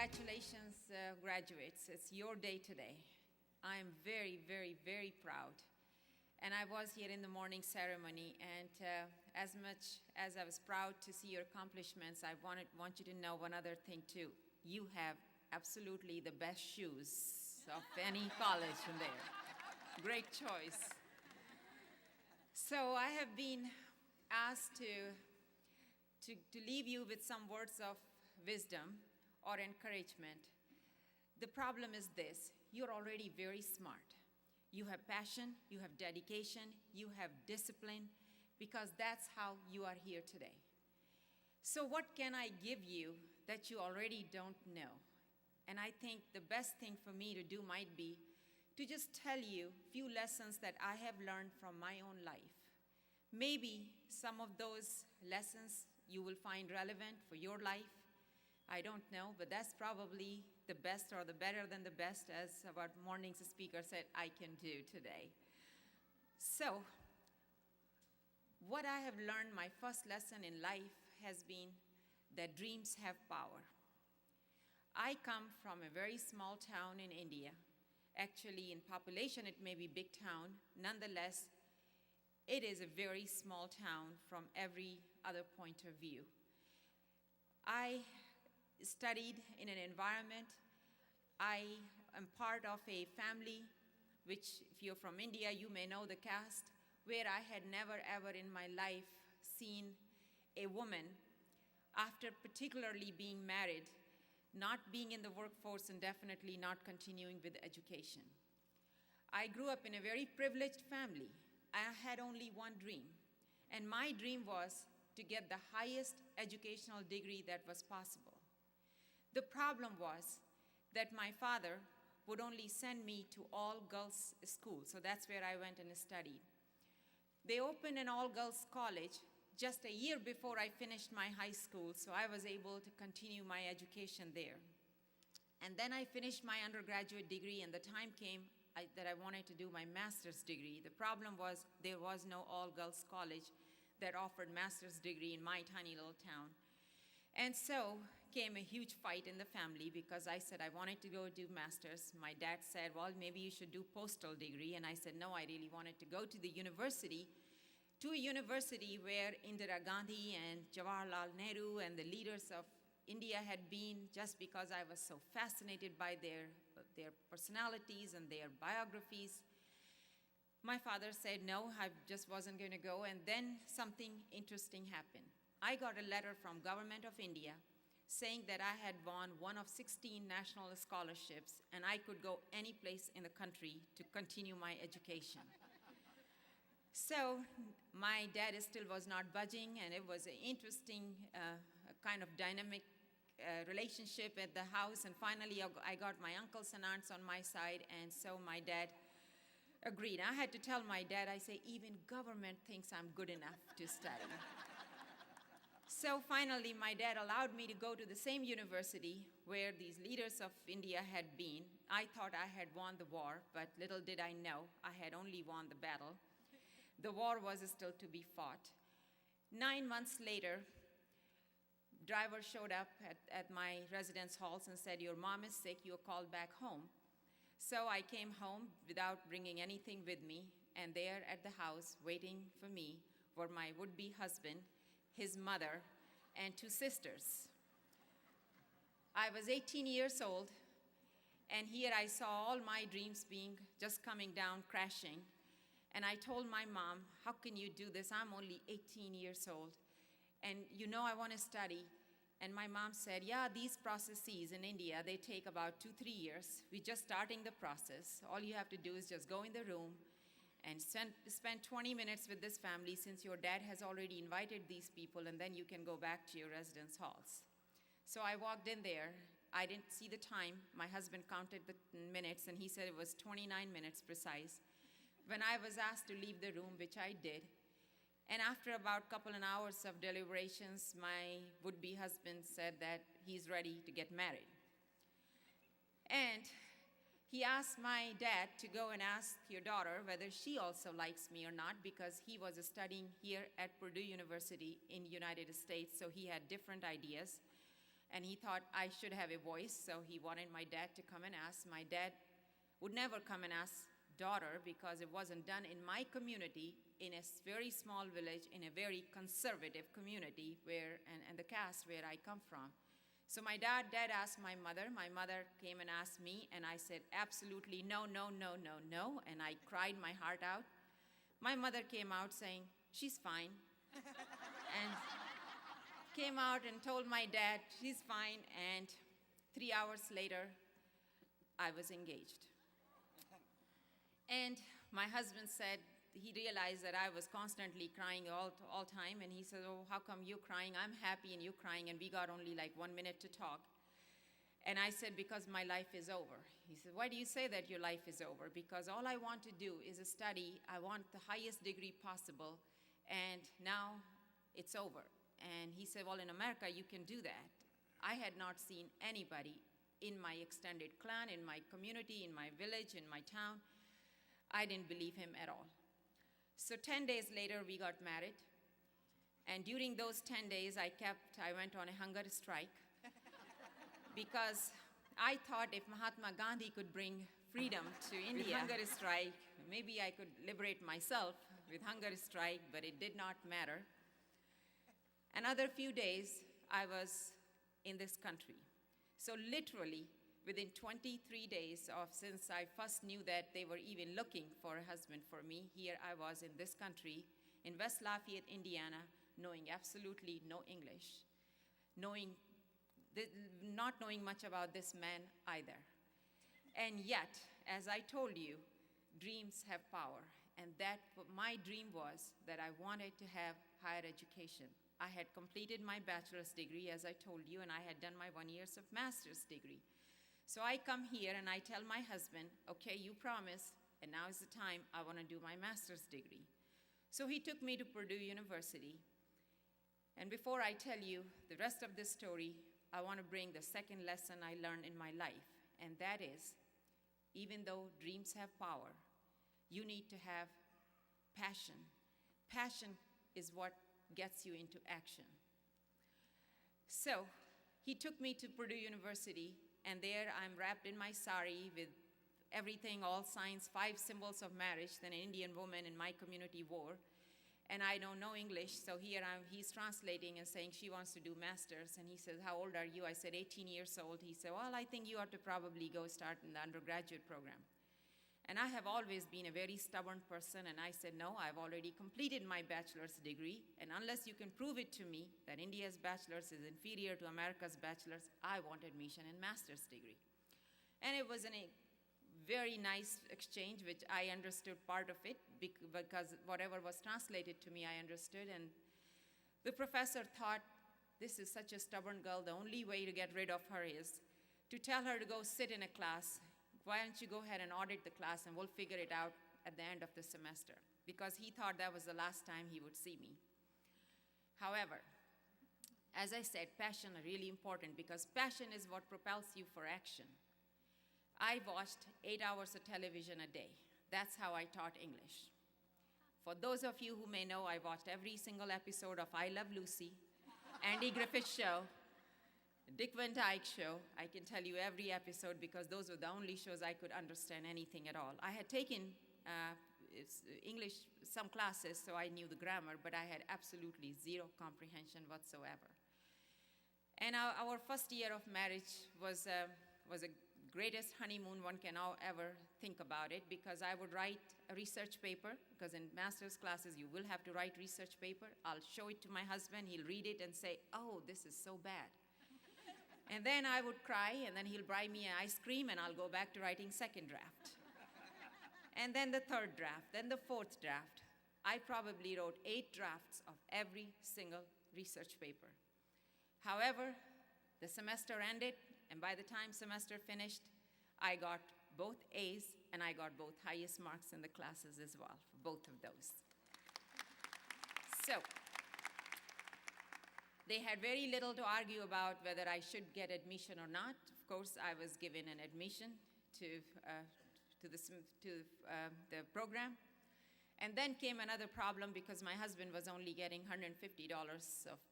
Congratulations, graduates. It's your day today. I am very, very, very proud. And I was here in the morning ceremony, and as much as I was proud to see your accomplishments, I want you to know one other thing too. You have absolutely the best shoes of any college in there. Great choice. So I have been asked to leave you with some words of wisdom or encouragement. The problem is this: you're already very smart. You have passion, you have dedication, you have discipline, because that's how you are here today. So what can I give you that you already don't know? And I think the best thing for me to do might be to just tell you a few lessons that I have learned from my own life. Maybe some of those lessons you will find relevant for your life. I don't know, but that's probably the best or the better than the best, as our morning's speaker said, I can do today. So, what I have learned, my first lesson in life has been that dreams have power. I come from a very small town in India. Actually, in population, it may be a big town. Nonetheless, it is a very small town from every other point of view. I studied in an environment. I am part of a family, which if you're from India, you may know the caste, where I had never ever in my life seen a woman, after particularly being married, not being in the workforce and definitely not continuing with education. I grew up in a very privileged family. I had only one dream, and my dream was to get the highest educational degree that was possible. The problem was that my father would only send me to all-girls school, so that's where I went and studied. They opened an all-girls college just a year before I finished my high school, so I was able to continue my education there. And then I finished my undergraduate degree, and the time came that I wanted to do my master's degree. The problem was there was no all-girls college that offered master's degree in my tiny little town. And so came a huge fight in the family because I said I wanted to go do master's. My dad said, well, maybe you should do postal degree. And I said, no, I really wanted to go to a university where Indira Gandhi and Jawaharlal Nehru and the leaders of India had been, just because I was so fascinated by their personalities and their biographies. My father said, no, I just wasn't going to go. And then something interesting happened. I got a letter from Government of India saying that I had won one of 16 national scholarships and I could go any place in the country to continue my education. So my dad still was not budging, and it was an interesting kind of dynamic relationship at the house. And finally, I got my uncles and aunts on my side, and so my dad agreed. I had to tell my dad, I say, even government thinks I'm good enough to study. So finally, my dad allowed me to go to the same university where these leaders of India had been. I thought I had won the war, but little did I know, I had only won the battle. The war was still to be fought. 9 months later, driver showed up at my residence halls and said, your mom is sick, you're called back home. So I came home without bringing anything with me, and there at the house waiting for me were my would-be husband, his mother, and 2 sisters. I was 18 years old, and here I saw all my dreams just coming down, crashing. And I told my mom, how can you do this? I'm only 18 years old, and you know I want to study. And my mom said, yeah, these processes in India, they take about 2-3 years. We're just starting the process. All you have to do is just go in the room and spend 20 minutes with this family, since your dad has already invited these people, and then you can go back to your residence halls. So I walked in there. I didn't see the time. My husband counted the minutes, and he said it was 29 minutes precise. When I was asked to leave the room, which I did, and after about a couple of hours of deliberations, my would-be husband said that he's ready to get married. And he asked my dad to go and ask your daughter whether she also likes me or not, because he was studying here at Purdue University in the United States, so he had different ideas. and he thought I should have a voice, so he wanted my dad to come and ask. My dad would never come and ask daughter because it wasn't done in my community, in a very small village, in a very conservative community and the caste where I come from. So my dad asked my mother. My mother came and asked me, and I said, absolutely no, no, no, no, no, and I cried my heart out. My mother came out saying, she's fine, and came out and told my dad, she's fine, and 3 hours later, I was engaged. And my husband said, he realized that I was constantly crying all time, and he said, oh, how come you crying? I'm happy and you crying, and we got only like 1 minute to talk. And I said, because my life is over. He said, why do you say that your life is over? Because all I want to do is study. I want the highest degree possible, and now it's over. And he said, well, in America, you can do that. I had not seen anybody in my extended clan, in my community, in my village, in my town. I didn't believe him at all. So 10 days later, we got married. And during those 10 days, I went on a hunger strike because I thought if Mahatma Gandhi could bring freedom to India, hunger strike, maybe I could liberate myself with hunger strike, but it did not matter. Another few days, I was in this country. So literally, within 23 days since I first knew that they were even looking for a husband for me, here I was in this country, in West Lafayette, Indiana, knowing absolutely no English, not knowing much about this man either. And yet, as I told you, dreams have power. And my dream was that I wanted to have higher education. I had completed my bachelor's degree, as I told you, and I had done my 1 year of master's degree. So I come here and I tell my husband, okay, you promised, and now is the time I want to do my master's degree. So he took me to Purdue University. And before I tell you the rest of this story, I want to bring the second lesson I learned in my life, and that is, even though dreams have power, you need to have passion. Passion is what gets you into action. So he took me to Purdue University, and there I'm wrapped in my sari with everything, all signs, 5 symbols of marriage that an Indian woman in my community wore. And I don't know English, so here he's translating and saying she wants to do master's. And he says, how old are you? I said, 18 years old. He said, well, I think you ought to probably go start in the undergraduate program. And I have always been a very stubborn person, and I said, no, I've already completed my bachelor's degree, and unless you can prove it to me that India's bachelor's is inferior to America's bachelor's, I want admission in master's degree. And it was a very nice exchange, which I understood part of it, because whatever was translated to me, I understood. And the professor thought, this is such a stubborn girl, the only way to get rid of her is to tell her to go sit in a class. Why don't you go ahead and audit the class, and we'll figure it out at the end of the semester, because he thought that was the last time he would see me. However, as I said, passion is really important, because passion is what propels you for action. I watched 8 hours of television a day. That's how I taught English. For those of you who may know, I watched every single episode of I Love Lucy, Andy Griffith Show, Dick Van Dyke Show. I can tell you every episode because those were the only shows I could understand anything at all. I had taken English, some classes, so I knew the grammar, but I had absolutely zero comprehension whatsoever. And our first year of marriage was the greatest honeymoon one can ever think about it, because I would write a research paper, because in master's classes you will have to write research paper. I'll show it to my husband, he'll read it and say, oh, this is so bad. And then I would cry, and then he'll buy me an ice cream, and I'll go back to writing second draft. And then the third draft, then the fourth draft. I probably wrote 8 drafts of every single research paper. However, the semester ended, and by the time semester finished, I got both A's, and I got both highest marks in the classes as well, for both of those. So they had very little to argue about whether I should get admission or not. Of course, I was given an admission to the program. And then came another problem because my husband was only getting $150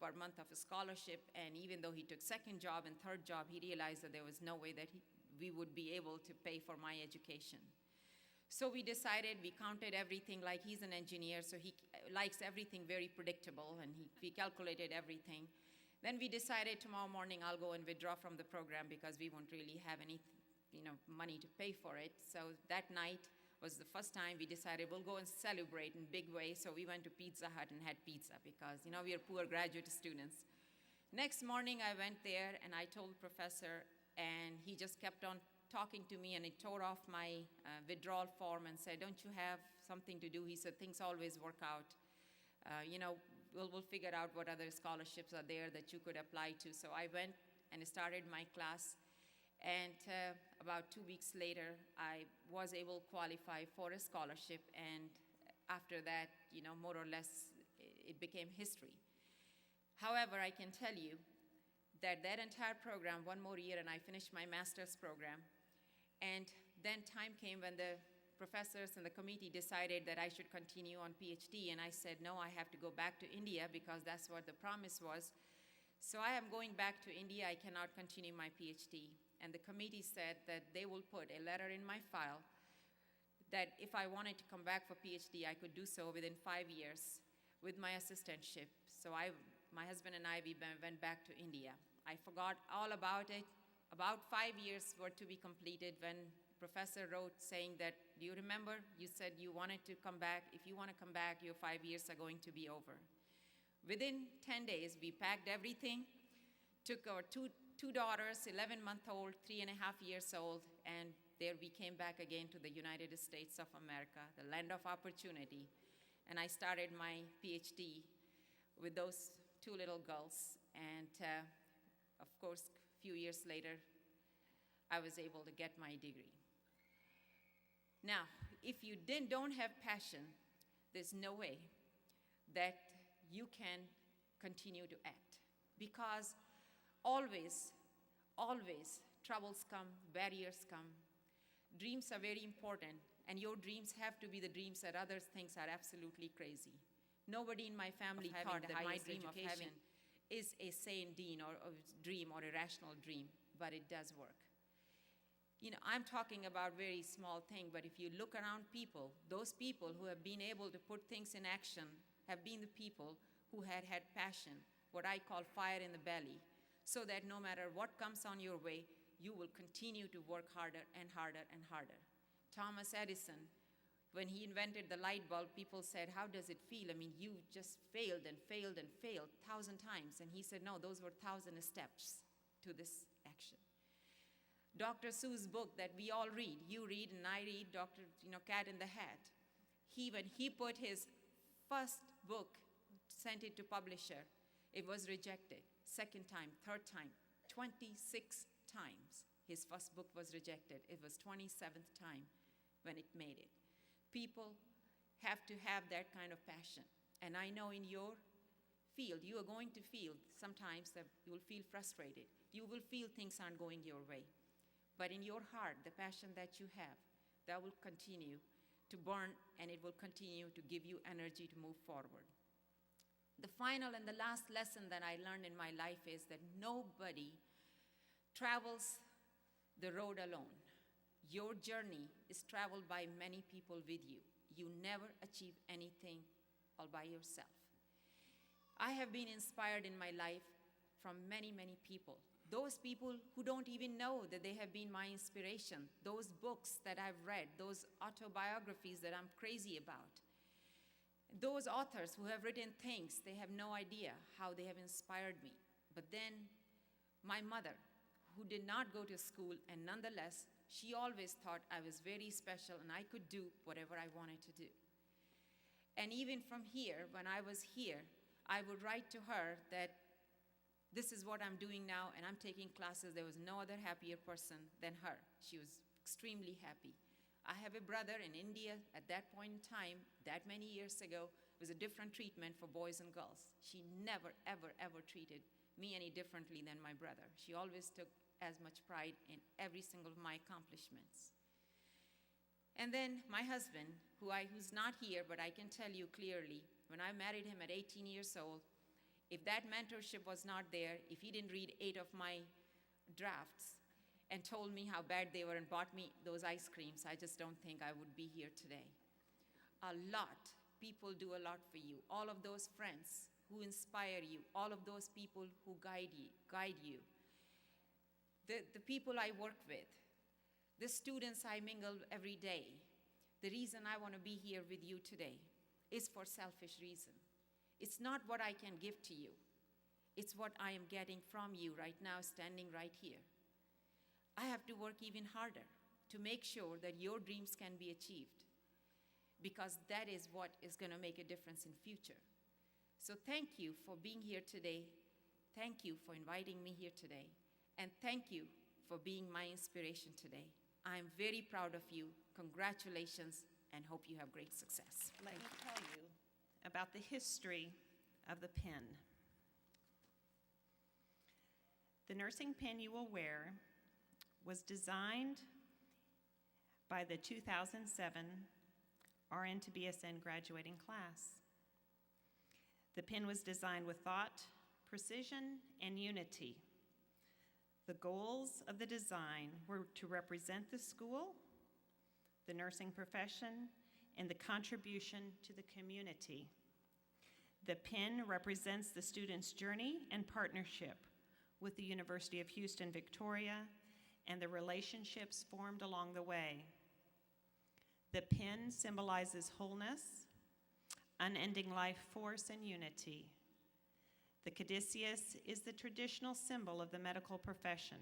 per month of a scholarship, and even though he took second job and third job, he realized that there was no way that we would be able to pay for my education. So we decided, we counted everything, like he's an engineer, so he likes everything very predictable, and we calculated everything. Then we decided tomorrow morning I'll go and withdraw from the program because we won't really have any money to pay for it. So that night was the first time we decided we'll go and celebrate in big way. So we went to Pizza Hut and had pizza because we are poor graduate students. Next morning I went there and I told the professor, and he just kept on talking to me, and he tore off my withdrawal form and said, don't you have something to do? He said, things always work out. We'll figure out what other scholarships are there that you could apply to. So I went and started my class. And about 2 weeks later, I was able to qualify for a scholarship. And after that, more or less, it became history. However, I can tell you that entire program, one more year, and I finished my master's program. And then time came when the professors and the committee decided that I should continue on PhD. And I said, no, I have to go back to India because that's what the promise was. So I am going back to India. I cannot continue my PhD. And the committee said that they will put a letter in my file that if I wanted to come back for PhD, I could do so within 5 years with my assistantship. So my husband and I, we went back to India. I forgot all about it. About 5 years were to be completed when professor wrote saying that, do you remember? You said you wanted to come back. If you want to come back, your 5 years are going to be over. Within 10 days, we packed everything, took our two daughters, 11-month-old, 3.5 years old, and there we came back again to the United States of America, the land of opportunity. And I started my PhD with those 2 little girls. And of course, a few years later, I was able to get my degree. Now, if you don't have passion, there's no way that you can continue to act, because always troubles come, barriers come. Dreams are very important, and your dreams have to be the dreams that others think are absolutely crazy. Nobody in my family thought that my dream of having is a sane dream or a rational dream, but it does work. I'm talking about very small thing, but if you look around people, those people who have been able to put things in action have been the people who had passion, what I call fire in the belly, so that no matter what comes on your way, you will continue to work harder and harder and harder. Thomas Edison, when he invented the light bulb, people said, how does it feel? I mean, you just failed and failed and failed 1,000 times. And he said, no, those were 1,000 steps to this action. Dr. Seuss' book that we all read, you read and I read, Dr. Cat in the Hat. When he put his first book, sent it to publisher, it was rejected. Second time, third time, 26 times his first book was rejected. It was 27th time when it made it. People have to have that kind of passion. And I know in your field, you are going to feel sometimes that you will feel frustrated. You will feel things aren't going your way. But in your heart, the passion that you have, that will continue to burn, and it will continue to give you energy to move forward. The final and the last lesson that I learned in my life is that nobody travels the road alone. Your journey is traveled by many people with you. You never achieve anything all by yourself. I have been inspired in my life from many, many people. Those people who don't even know that they have been my inspiration. Those books that I've read, those autobiographies that I'm crazy about. Those authors who have written things, they have no idea how they have inspired me. But then my mother, who did not go to school, and nonetheless, she always thought I was very special and I could do whatever I wanted to do. And even from here, when I was here, I would write to her that this is what I'm doing now, and I'm taking classes. There was no other happier person than her. She was extremely happy. I have a brother in India at that point in time, that many years ago, it was a different treatment for boys and girls. She never, ever, ever treated me any differently than my brother. She always took as much pride in every single of my accomplishments. And then my husband, who's not here, but I can tell you clearly, when I married him at 18 years old, if that mentorship was not there, if he didn't read 8 of my drafts and told me how bad they were and bought me those ice creams, I just don't think I would be here today. A lot. People do a lot for you. All of those friends who inspire you, all of those people who guide you. The people I work with, the students I mingle every day. The reason I want to be here with you today is for selfish reason. It's not what I can give to you. It's what I am getting from you right now, standing right here. I have to work even harder to make sure that your dreams can be achieved, because that is what is going to make a difference in future. So thank you for being here today. Thank you for inviting me here today. And thank you for being my inspiration today. I'm very proud of you. Congratulations, and hope you have great success. Let me tell you about the history of the pin. The nursing pin you will wear was designed by the 2007 RN to BSN graduating class. The pin was designed with thought, precision, and unity. The goals of the design were to represent the school, the nursing profession, and the contribution to the community. The pin represents the student's journey and partnership with the University of Houston, Victoria, and the relationships formed along the way. The pin symbolizes wholeness, unending life force, and unity. The caduceus is the traditional symbol of the medical profession.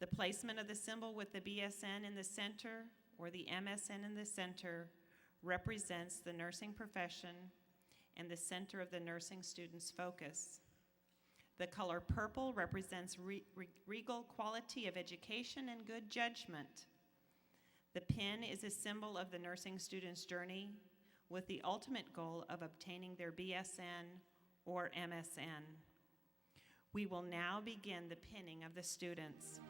The placement of the symbol with the BSN in the center or the MSN in the center represents the nursing profession and the center of the nursing student's focus. The color purple represents regal quality of education and good judgment. The pin is a symbol of the nursing student's journey with the ultimate goal of obtaining their BSN or MSN. We will now begin the pinning of the students.